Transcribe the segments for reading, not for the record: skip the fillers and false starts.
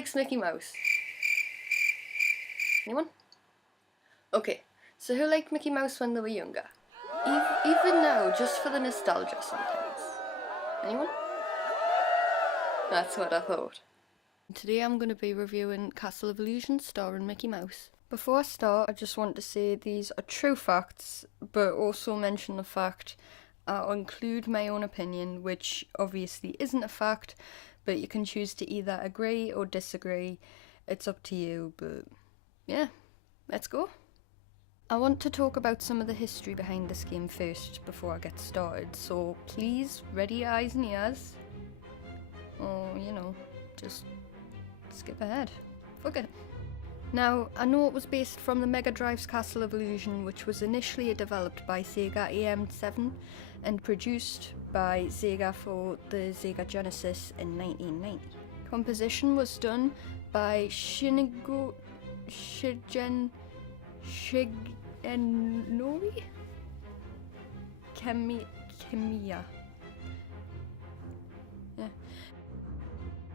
likes Mickey Mouse? Anyone? Okay, so who liked Mickey Mouse when they were younger? Even now, just for the nostalgia sometimes. Anyone? That's what I thought. Today I'm going to be reviewing Castle of Illusion starring Mickey Mouse. Before I start, I just want to say these are true facts, but also mention the fact I'll include my own opinion, which obviously isn't a fact, but you can choose to either agree or disagree. It's up to you, but yeah, let's go. I want to talk about some of the history behind this game first before I get started, so please ready your eyes and ears. Or, just skip ahead. Fuck it. Now, I know it was based from the Mega Drive's Castle of Illusion, which was initially developed by Sega AM7 and produced by Sega for the Sega Genesis in 1990. Composition was done by Shigenori Kamiya.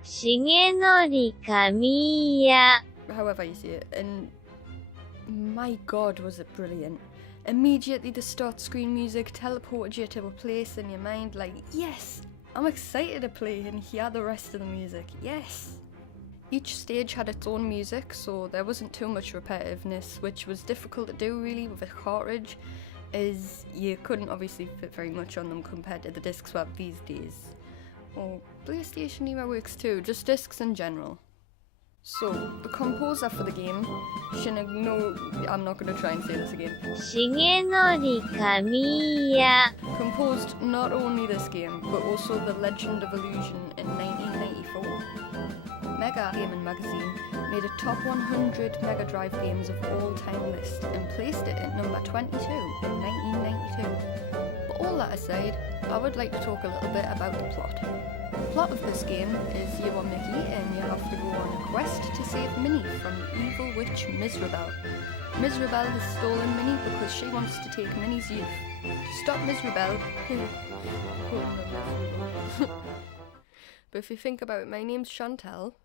Shigenori Kamiya. However you see it, and my god was it brilliant. Immediately the start screen music teleported you to a place in your mind like, yes, I'm excited to play and hear the rest of the music, yes. Each stage had its own music, so there wasn't too much repetitiveness, which was difficult to do really with a cartridge, as you couldn't obviously fit very much on them compared to the disc swap these days. Or PlayStation era works too, just discs in general. So, the composer for the game, I'm not going to try and say this again. Shigenori Kamiya composed not only this game, but also The Legend of Illusion in 1994. Mega Gaming Magazine made a top 100 Mega Drive games of all time list and placed it at number 22 in 1992. But all that aside, I would like to talk a little bit about the plot. The plot of this game is you are Mickey and you have to go on a quest to save Minnie from the evil witch Mizrabel. Mizrabel has stolen Minnie because she wants to take Minnie's youth. To stop Mizrabel... But if you think about it, my name's Chantel,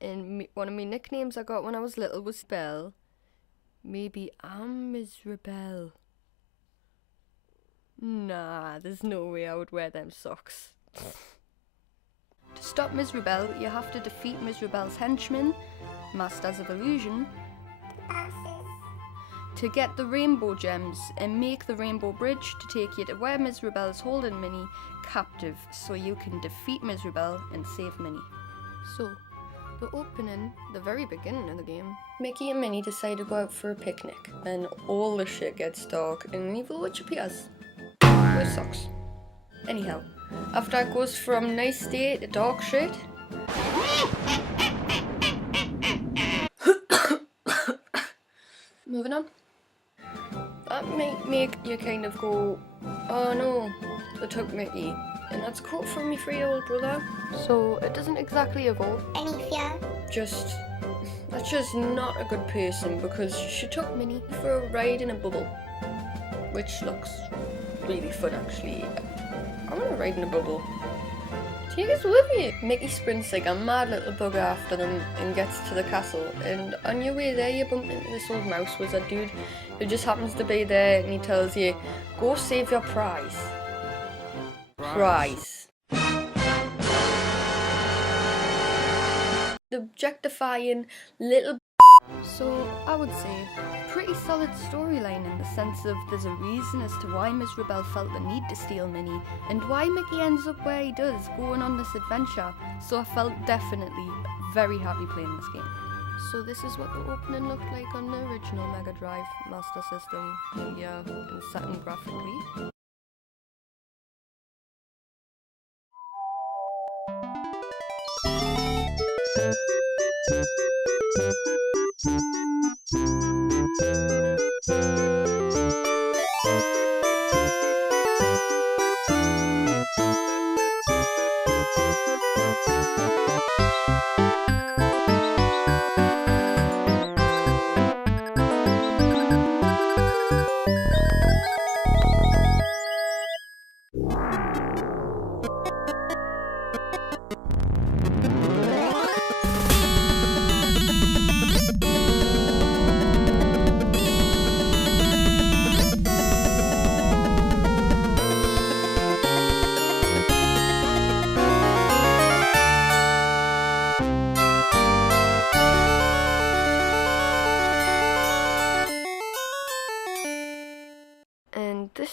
and one of my nicknames I got when I was little was Belle. Maybe I'm Mizrabel. Nah, there's no way I would wear them socks. To stop Mizrabel, you have to defeat Mizrabel's henchmen, Masters of Illusion, to get the rainbow gems and make the rainbow bridge to take you to where Mizrabel is holding Minnie captive so you can defeat Mizrabel and save Minnie. So, the very beginning of the game, Mickey and Minnie decide to go out for a picnic, and all the shit gets dark and an evil witch appears. With socks. Anyhow, after it goes from nice day to dark shit, moving on. That might make you kind of go, oh no, they took Mickey. And that's caught from my 3-year-old brother. So it doesn't exactly evoke any fear. That's just not a good person because she took Minnie for a ride in a bubble. Which looks really fun actually. I want to ride in a bubble. Take us with you. Mickey sprints like a mad little bugger after them and gets to the castle. And on your way there, you bump into this old mouse wizard dude who just happens to be there, and he tells you, "Go save your prize." Prize. The objectifying little. So I would say pretty solid storyline in the sense of there's a reason as to why Mizrabel felt the need to steal Minnie and why Mickey ends up where he does, going on this adventure. So I felt definitely very happy playing this game. So this is what the opening looked like on the original Mega Drive Master System. Yeah, and Saturn graphically.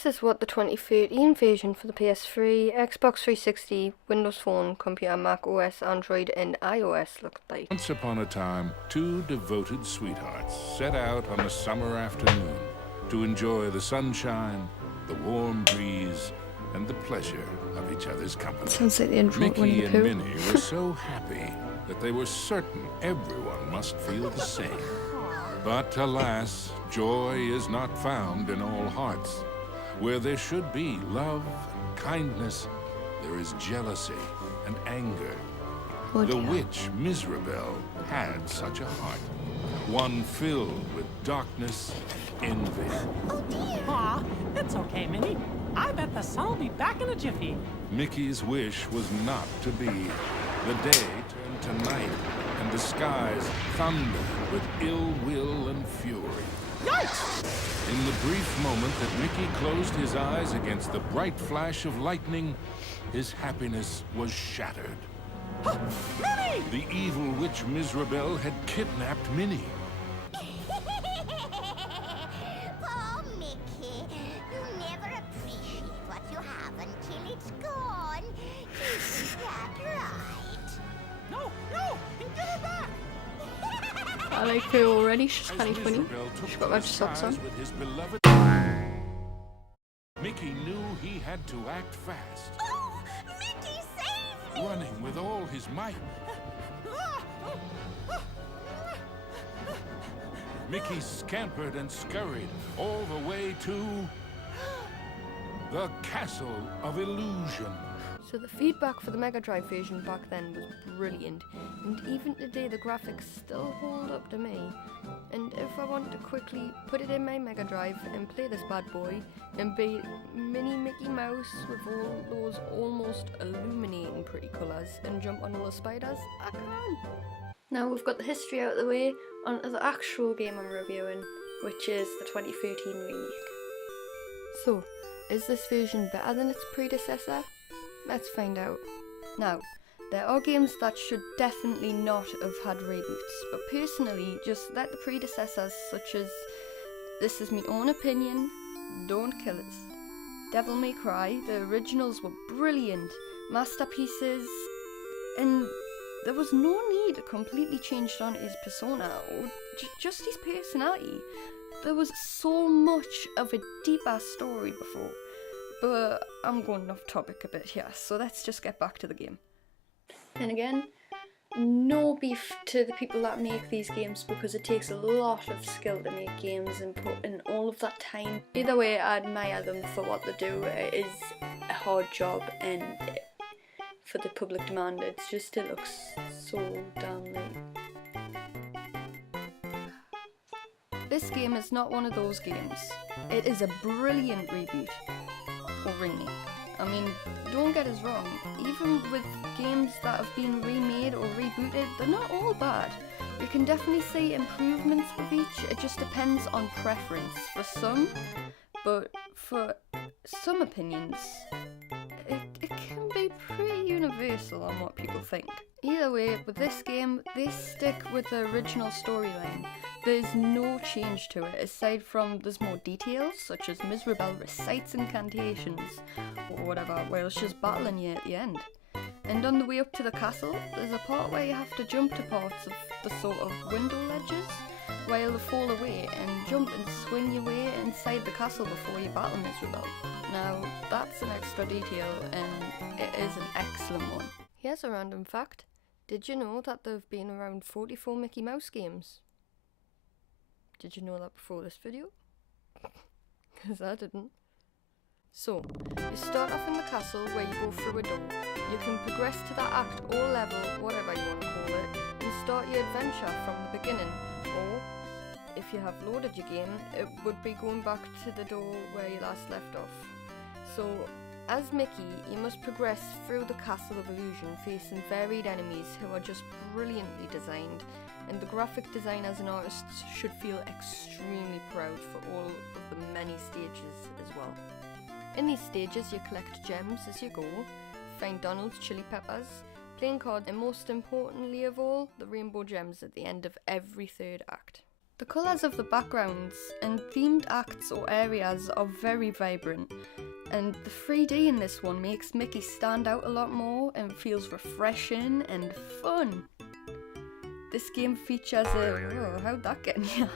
this is what the 2013 version for the PS3, Xbox 360, Windows Phone, computer, Mac OS, Android and iOS looked like. Once upon a time, two devoted sweethearts set out on a summer afternoon to enjoy the sunshine, the warm breeze, and the pleasure of each other's company. Sounds like the intro to Winnie Mickey the and Pooh. Minnie were so happy that they were certain everyone must feel the same. But alas, joy is not found in all hearts. Where there should be love and kindness, there is jealousy and anger. Oh The dear. witch Mizrabel had such a heart, one filled with darkness and envy. Oh dear! Aw, it's okay, Minnie. I bet the sun will be back in a jiffy. Mickey's wish was not to be. The day turned to night, and the skies thundered with ill will and fury. Yikes! In the brief moment that Mickey closed his eyes against the bright flash of lightning, his happiness was shattered. Minnie! The evil witch Mizrabel had kidnapped Minnie. Poor Mickey, you never appreciate what you have until it's gone. Isn't that right? No, no! Get her back! I like her already, she's As kind of funny. Mizrabel took She's got to red the socks skies on. with his beloved, Mickey knew he had to act fast, Oh, Mickey, save me! running with all his might. Mickey scampered and scurried all the way to the Castle of Illusion. So the feedback for the Mega Drive version back then was brilliant, and even today the graphics still hold up to me. And if I want to quickly put it in my Mega Drive and play this bad boy and be mini Mickey Mouse with all those almost illuminating pretty colours and jump on all the spiders, I can. Now we've got the history out of the way, onto the actual game I'm reviewing, which is the 2013 remake. So, is this version better than its predecessor? Let's find out. Now, there are games that should definitely not have had reboots, but personally, just let the predecessors, such as This Is My Own Opinion, Don't Kill Us, Devil May Cry, the originals were brilliant, masterpieces, and there was no need to completely change on his persona or just his personality. There was so much of a deeper story before. But I'm going off topic a bit here, so let's just get back to the game. And again, no beef to the people that make these games because it takes a lot of skill to make games and put in all of that time. Either way, I admire them for what they do. It is a hard job, and for the public demand, it looks so damn right. This game is not one of those games. It is a brilliant reboot. Or remake. I mean, don't get us wrong, even with games that have been remade or rebooted, they're not all bad. You can definitely see improvements with each, it just depends on preference for some, but for some opinions, it can be pretty universal on what people think. Either way, with this game, they stick with the original storyline. There's no change to it, aside from there's more details, such as Mizrabel recites incantations, or whatever, while she's battling you at the end. And on the way up to the castle, there's a part where you have to jump to parts of the sort of window ledges, while they fall away, and jump and swing your way inside the castle before you battle Mizrabel. Now, that's an extra detail, and it is an excellent one. Here's a random fact. Did you know that there have been around 44 Mickey Mouse games? Did you know that before this video? Because I didn't. So, you start off in the castle where you go through a door. You can progress to that act or level, whatever you want to call it, and start your adventure from the beginning. Or, if you have loaded your game, it would be going back to the door where you last left off. So, as Mickey, you must progress through the Castle of Illusion, facing varied enemies who are just brilliantly designed, and the graphic designers and artists should feel extremely proud for all of the many stages as well. In these stages you collect gems as you go, find Donald's chili peppers, playing cards, and most importantly of all, the rainbow gems at the end of every third act. The colours of the backgrounds and themed acts or areas are very vibrant, and the 3D in this one makes Mickey stand out a lot more and feels refreshing and fun. This game features how'd that get in here?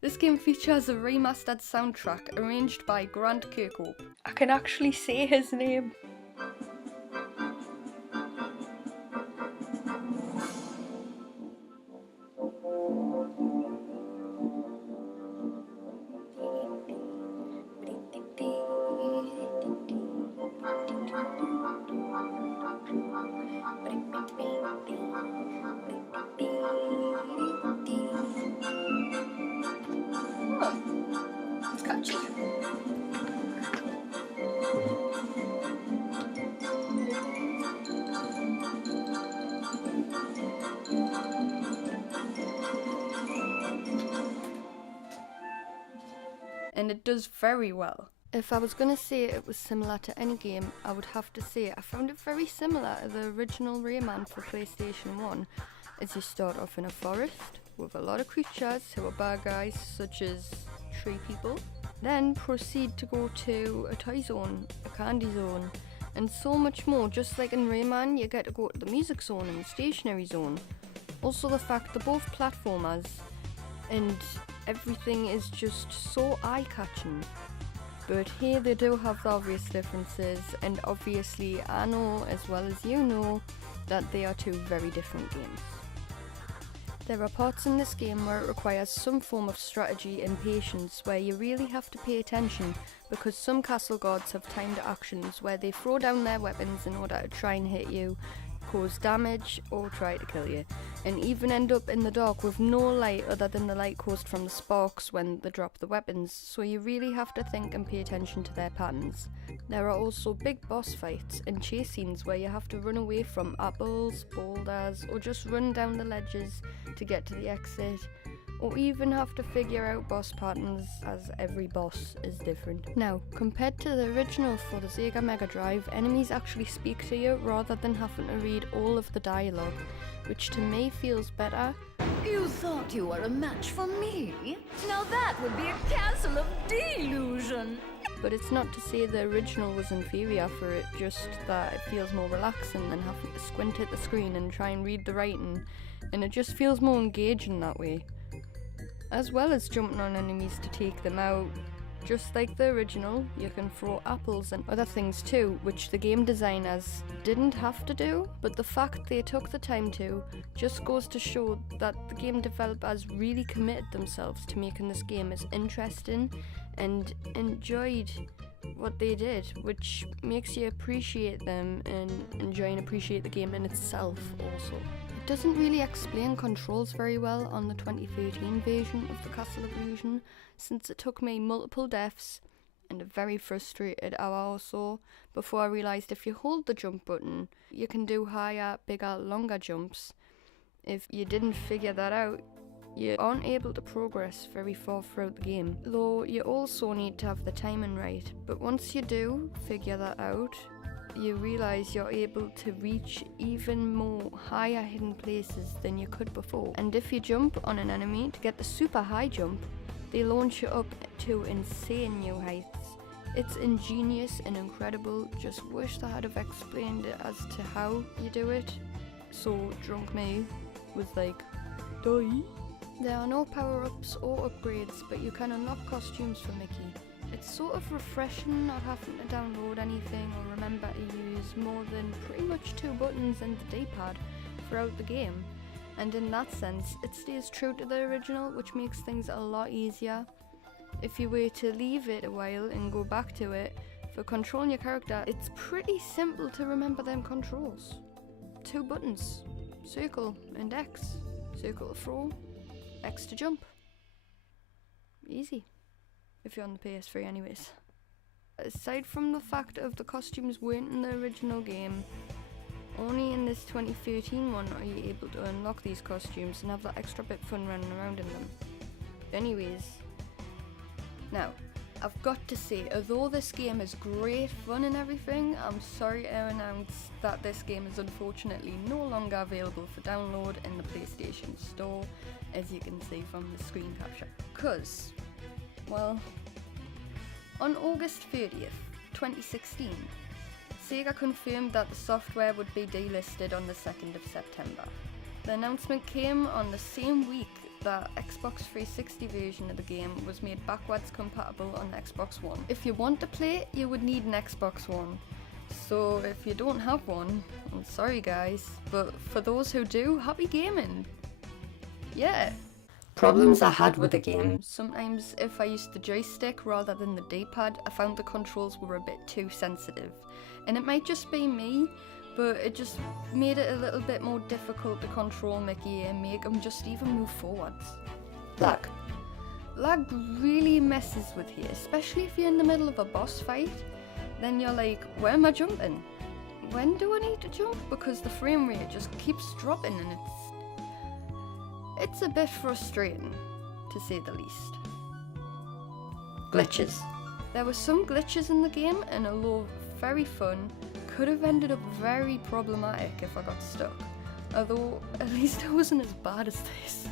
This game features a remastered soundtrack arranged by Grant Kirkhope. I can actually say his name. It's catchy. And it does very well. If I was going to say it was similar to any game, I would have to say I found it very similar to the original Rayman for PlayStation 1, as you start off in a forest with a lot of creatures who are bad guys such as tree people, then proceed to go to a toy zone, a candy zone, and so much more. Just like in Rayman, you get to go to the music zone and the stationery zone. Also the fact they're both platformers and everything is just so eye-catching. But here they do have the obvious differences, and obviously I know as well as you know that they are two very different games. There are parts in this game where it requires some form of strategy and patience, where you really have to pay attention because some castle guards have timed actions where they throw down their weapons in order to try and hit you, cause damage or try to kill you, and even end up in the dark with no light other than the light caused from the sparks when they drop the weapons, so you really have to think and pay attention to their patterns. There are also big boss fights and chase scenes where you have to run away from apples, boulders, or just run down the ledges to get to the exit, or even have to figure out boss patterns as every boss is different. Now, compared to the original for the Sega Mega Drive, enemies actually speak to you rather than having to read all of the dialogue, which to me feels better. You thought you were a match for me? Now that would be a castle of delusion! But it's not to say the original was inferior for it, just that it feels more relaxing than having to squint at the screen and try and read the writing, and it just feels more engaging that way. As well as jumping on enemies to take them out, just like the original, you can throw apples and other things too, which the game designers didn't have to do, but the fact they took the time to just goes to show that the game developers really committed themselves to making this game as interesting and enjoyed what they did, which makes you appreciate them and enjoy and appreciate the game in itself also. It doesn't really explain controls very well on the 2013 version of the Castle of Illusion, since it took me multiple deaths and a very frustrated hour or so before I realised if you hold the jump button, you can do higher, bigger, longer jumps. If you didn't figure that out, you aren't able to progress very far throughout the game, though you also need to have the timing right. But once you do figure that out, you realise you're able to reach even more higher hidden places than you could before. And if you jump on an enemy to get the super high jump, they launch you up to insane new heights. It's ingenious and incredible, just wish they had have explained it as to how you do it, so drunk me was like, die. There are no power-ups or upgrades, but you can unlock costumes for Mickey. It's sort of refreshing not having to download anything or remember to use more than pretty much 2 buttons and the D-pad throughout the game. And in that sense, it stays true to the original, which makes things a lot easier. If you were to leave it a while and go back to it, for controlling your character, it's pretty simple to remember them controls. 2 buttons, circle and X. Circle to throw, X to jump. Easy. If you're on the PS3 anyways. Aside from the fact of the costumes weren't in the original game, only in this 2013 one are you able to unlock these costumes and have that extra bit fun running around in them. Anyways, now, I've got to say, although this game is great fun and everything, I'm sorry to announce that this game is unfortunately no longer available for download in the PlayStation Store, as you can see from the screen capture. Because, well, on August 30th, 2016, Sega confirmed that the software would be delisted on the 2nd of September. The announcement came on the same week that Xbox 360 version of the game was made backwards compatible on Xbox One. If you want to play it, you would need an Xbox One. So if you don't have one, I'm sorry guys, but for those who do, happy gaming! Yeah! Problems I had with the game. Sometimes if I used the joystick rather than the D-pad, I found the controls were a bit too sensitive. And it might just be me, but it just made it a little bit more difficult to control Mickey and make him just even move forwards. Lag. Lag really messes with you, especially if you're in the middle of a boss fight. Then you're like, where am I jumping? When do I need to jump? Because the frame rate just keeps dropping and it's a bit frustrating, to say the least. Glitches. There were some glitches in the game, and although very fun, could have ended up very problematic if I got stuck. Although, at least it wasn't as bad as this.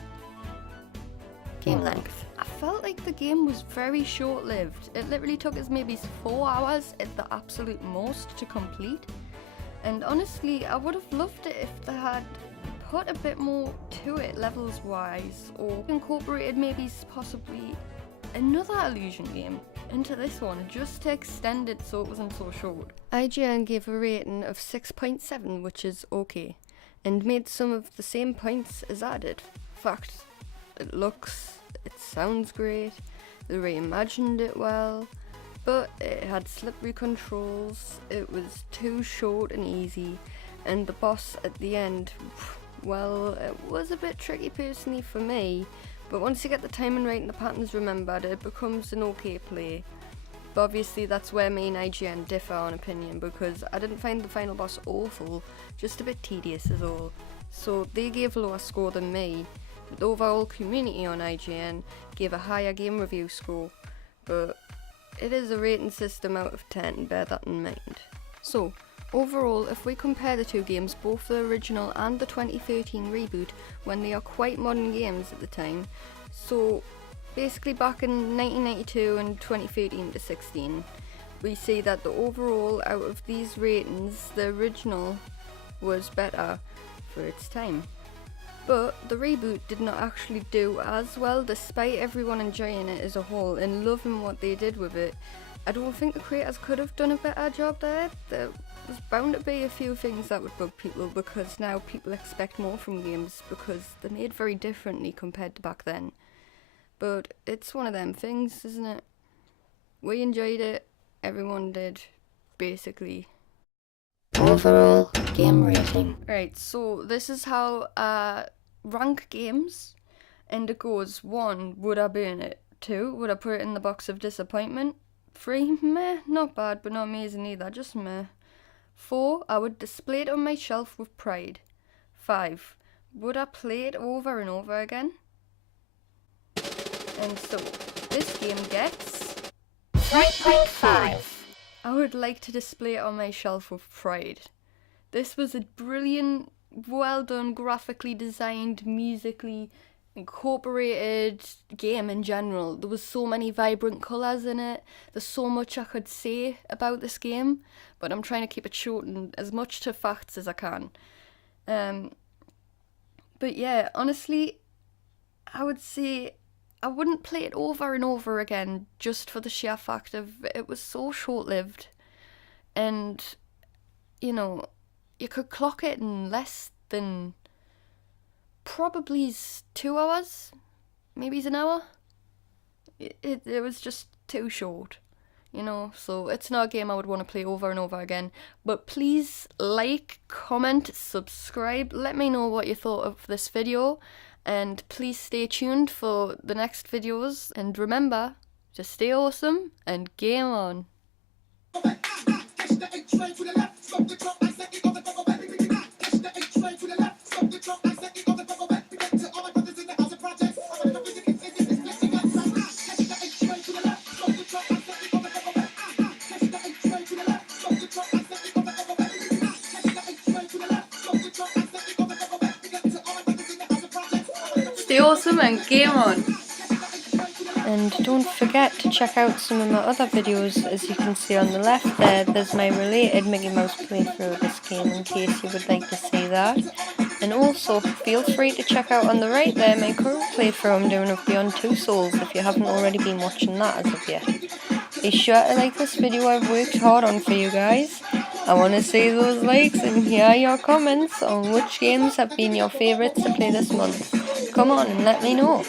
Game length. I felt like the game was very short-lived. It literally took us maybe 4 hours at the absolute most to complete. And honestly, I would have loved it if they had put a bit more to it levels-wise, or incorporated maybe possibly another Illusion game into this one, just to extend it so it wasn't so short. IGN gave a rating of 6.7, which is okay, and made some of the same points as I did. Fact, it sounds great, they reimagined it well, but it had slippery controls, it was too short and easy, and the boss at the end, well, it was a bit tricky personally for me. But once you get the timing right and the patterns remembered, it becomes an okay play. But obviously that's where me and IGN differ on opinion, because I didn't find the final boss awful, just a bit tedious is all. So they gave a lower score than me. The overall community on IGN gave a higher game review score, but it is a rating system out of 10, bear that in mind. So, overall, if we compare the two games, both the original and the 2013 reboot, when they are quite modern games at the time, so basically back in 1992 and 2013 to 16, we see that the overall out of these ratings, the original was better for its time. But the reboot did not actually do as well, despite everyone enjoying it as a whole and loving what they did with it. I don't think the creators could have done a better job there. There was bound to be a few things that would bug people, because now people expect more from games because they're made very differently compared to back then. But it's one of them things, isn't it? We enjoyed it, everyone did, basically. Overall game rating. Right, so this is how I rank games, and it goes: 1, would I burn it? 2, would I put it in the box of disappointment? 3, meh, not bad, but not amazing either, just meh. 4, I would display it on my shelf with pride. 5, would I play it over and over again? And so, this game gets 3.5. I would like to display it on my shelf with pride. This was a brilliant, well done, graphically designed, musically incorporated game in general. There was so many vibrant colours in it. There's so much I could say about this game, but I'm trying to keep it short and as much to facts as I can. But yeah, honestly, I would say I wouldn't play it over and over again just for the sheer fact of it was so short-lived. And, you know, you could clock it in less than probably 2 hours, maybe it's an hour. It was just too short, you know, so it's not a game I would want to play over and over again. But please like, comment, subscribe, let me know what you thought of this video, and please stay tuned for the next videos, and remember to stay awesome and game on. Projects. stay awesome and game on. And don't forget to check out some of my other videos. As you can see on the left there's my related Mickey Mouse playthrough of this game in case you would like to see that. And also feel free to check out on the right there my current playthrough I'm doing of Beyond Two Souls if you haven't already been watching that as of yet. Be sure to like this video, I've worked hard on for you guys. I want to see those likes and hear your comments on which games have been your favourites to play this month. Come on and let me know.